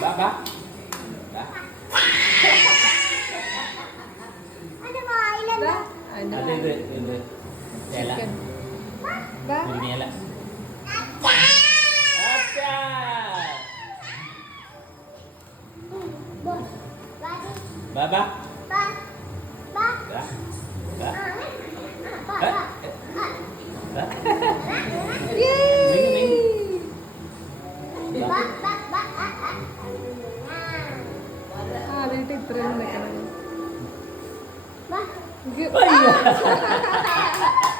đó đó Bye-bye. Bye-bye. Bye-bye. Bye-bye. അതായിട്ട് ഇത്രയും നിൽക്കണം 哎呀！